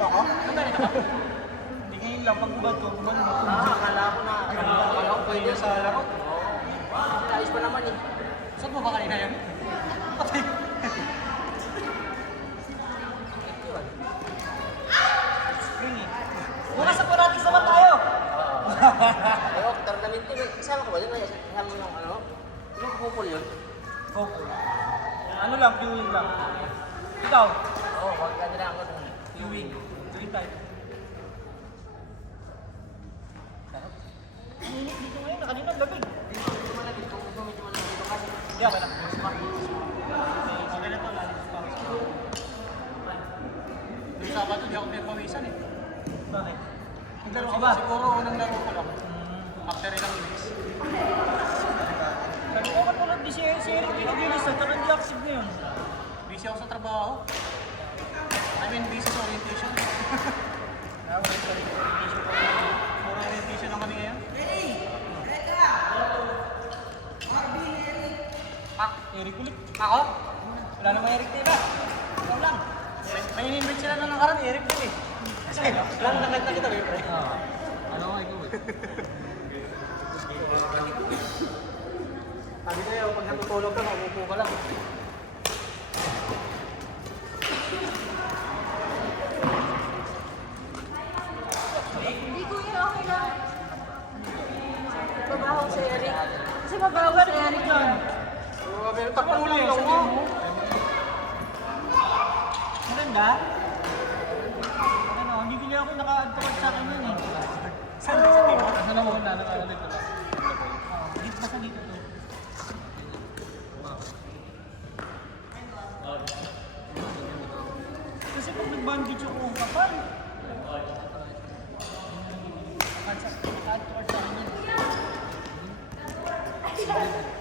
ako? Nagalit ako? Hindi ngayon lang, pag ubad ko, gumano mo. Akala ko na. Akala ko pwede sa laro. Ayos pa naman eh. Saan mo ba kanina yan? Patay. Spring eh. Bukas sa parating naman tayo! Pero, tournament team, kasama ko ba yun? Kasama yung ano? Yung kupol yun? Okay. Ano lang, viewing lang. Ikaw? Oo, wag ka nila ako nun. Viewing. Viewing tayo. Ang init dito ngayon, kanina labig. Medyo malamig kung medyo malamig dito kasi. Hindi, okay lang. Okay na to, lalim pa. Yung Sabado, di ako pinagpawisan eh. Bakit? Naglaro ka ba? Siguro unang laro ko lang. After ilang weeks. Pero kung katulad di si Eric Pinagilis na, tsaka hindi active ngayon. Busy ako sa trabaho. I mean, busy sa orientation. Puro orientation lang kami ngayon. Eric ulit. Ako? Wala namang Eric nila. Ikaw lang. May in-invite sila na nakaraan, Eric din eh. Sige, lang nakita kita, pre. Ano nga ikaw eh? Sabi ko yun, pag natutulog ka, mabupo ka lang. Hindi kuya, okay lang. Babaho si Eric. Kasi babaho si Eric yun. Tapulang lang mo. Maganda? Ano, bibili ako naka-add sa akin yun eh. Saan sa team? Saan ako na naka-add ko? Dito basta dito to. Kasi pag nag-bandage ako, kapal. Naka-add sa akin yun.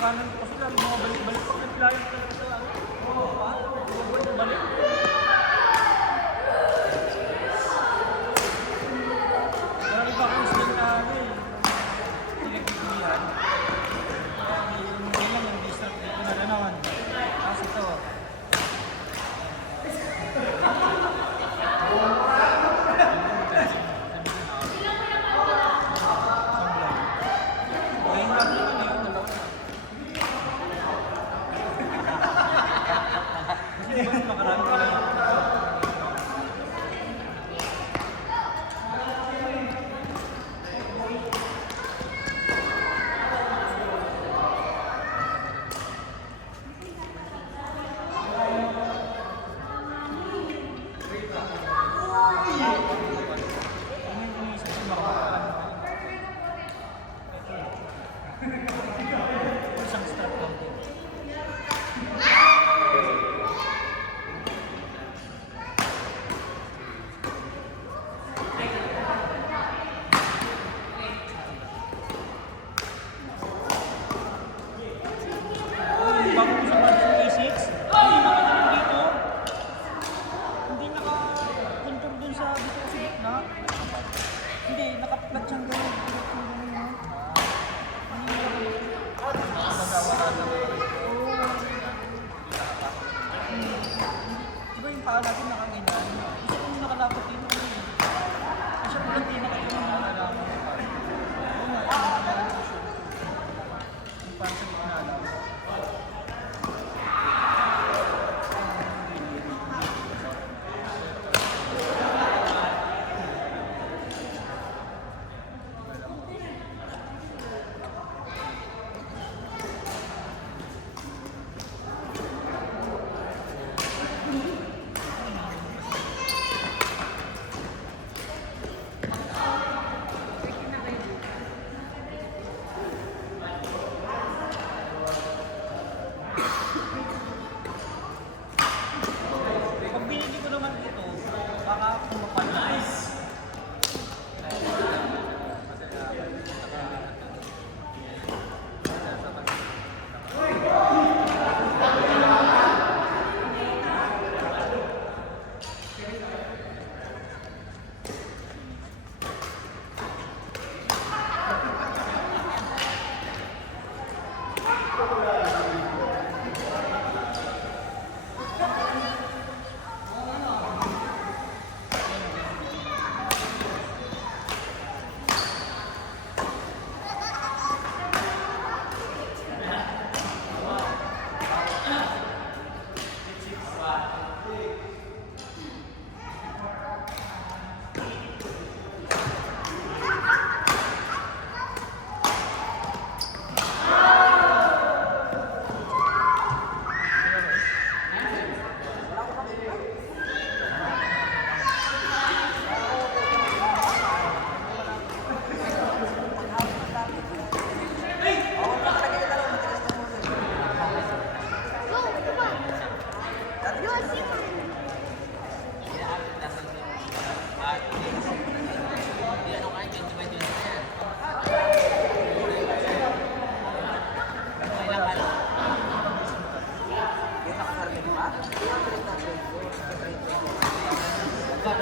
Kanan ko kasi lalo mga balik-balik pag nag-flying talaga sa ano. Oo, pa? Balik. Marami pa akong skill na ano eh. Pinagbibihan. Kaya hindi lang yung distract dito na gano'n. Tapos ito. Ayun lang yun eh. Kasi di ba makarami ka lang. Isang strap lang din. Bago ko sa Madison A6, hindi nakagaling dito. Hindi naka-contour dun sa dito sa gitna. Hindi, naka-flat siyang gano'n. Diba yung paa natin nakanginan? Isa kong nakalapat dito ko eh. Isa ko lang din nakita ng mga alaman. Oo nga, yung parang sa gitna alam. Pag binili ko naman ito, baka kumapalize. Someone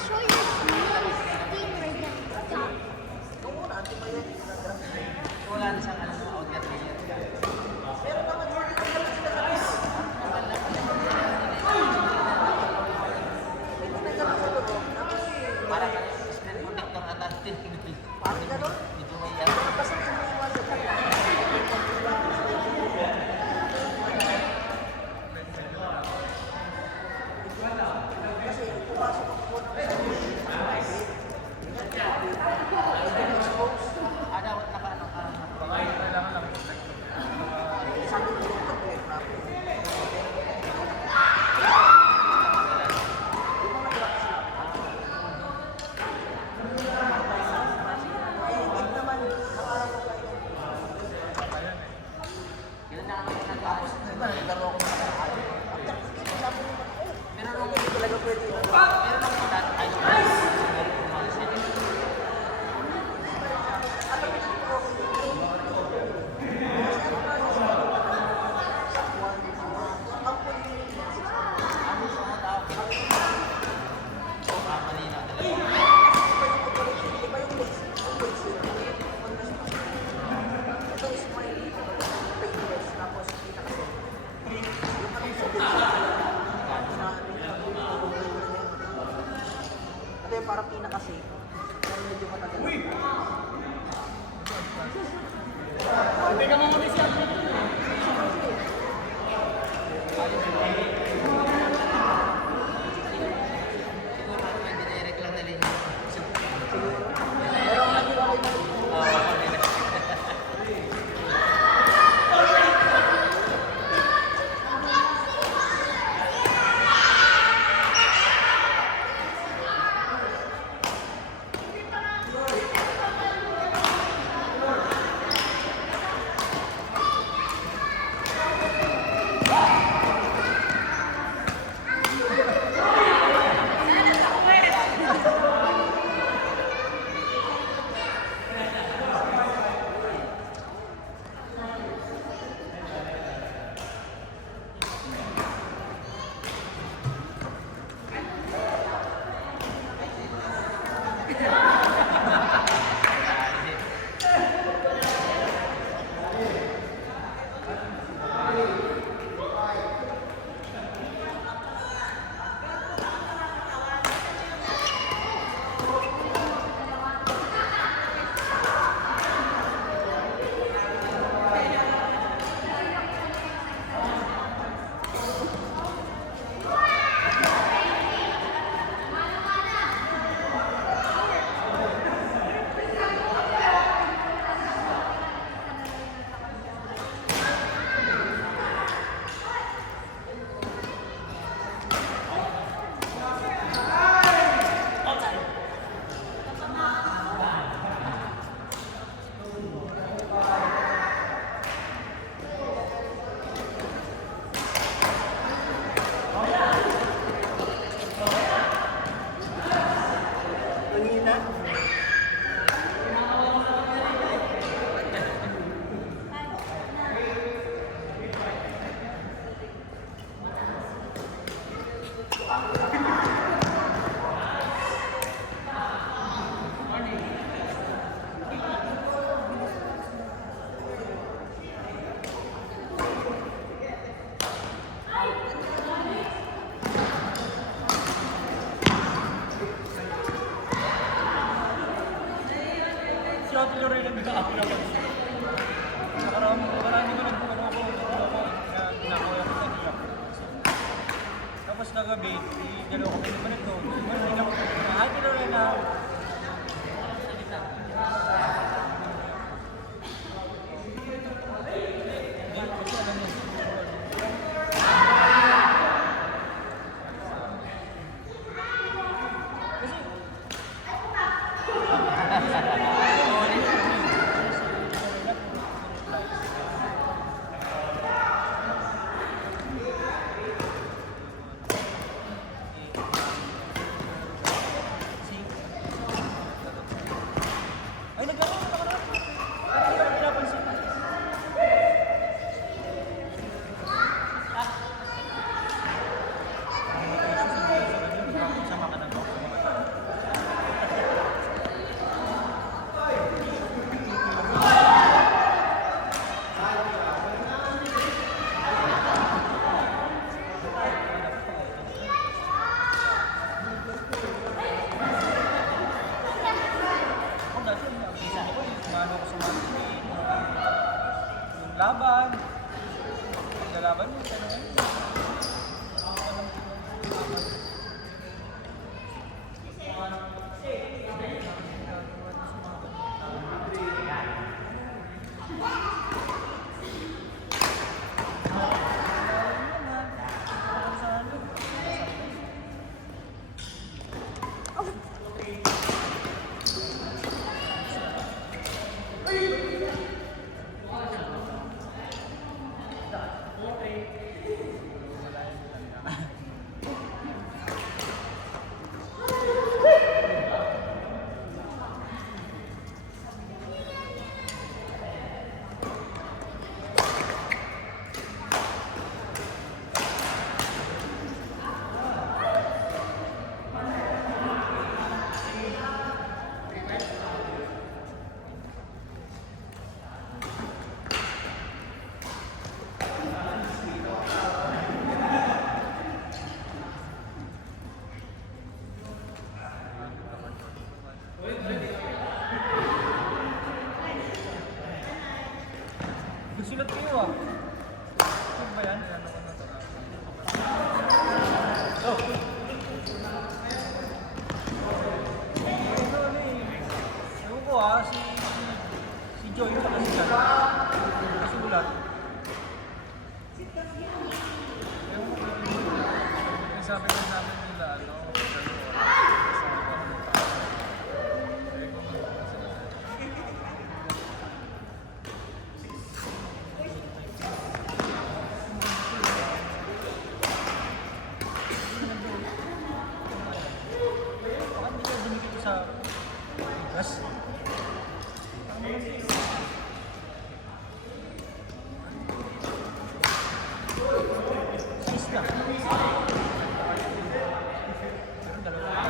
show you the thing right there. Stop. Wala na siyang ano, outlet player. Para ka screen protector ata. Parang gano'n? Medyo may yan. Dapat naka-ano ka. Ganun na ang nag-aas. Meron ako hindi talaga pwede. Meron ako dati. Ay, umalis yan. Malinaw talaga. Ito yung parang pinaka-safe. Pero medyo matagal. Hindi ka mamuli siya. Siguro ano, may dinirect lang nila yun. Pero ang naging okay na laban. Maglalaban mo, pero ngayon. Sulat kayo ah. Ano ba yan? Ano ko na ito? Oh! Ano eh? Ewan ko ah, si Joy sa kasi dyan. Sulat. Ewan ko. Sabi ko namin nila, ano? Baka hindi ka dumikit sa gas. Sis na. Pero dalawa.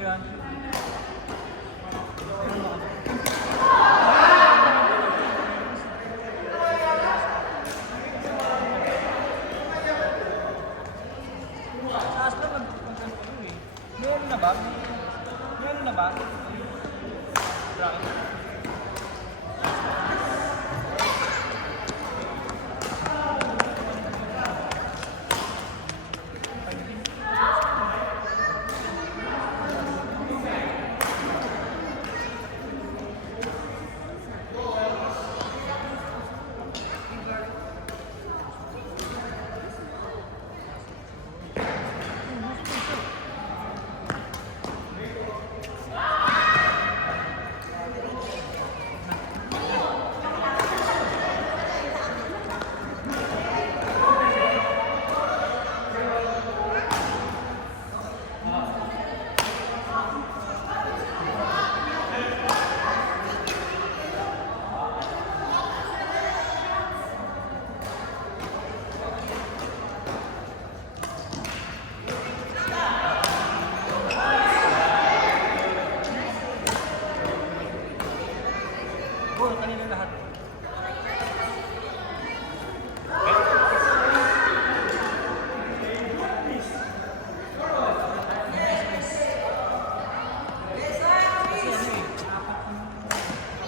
Ayan. Taas lang magkano ko eh. Meron na ba? Meron na ba? Bracket.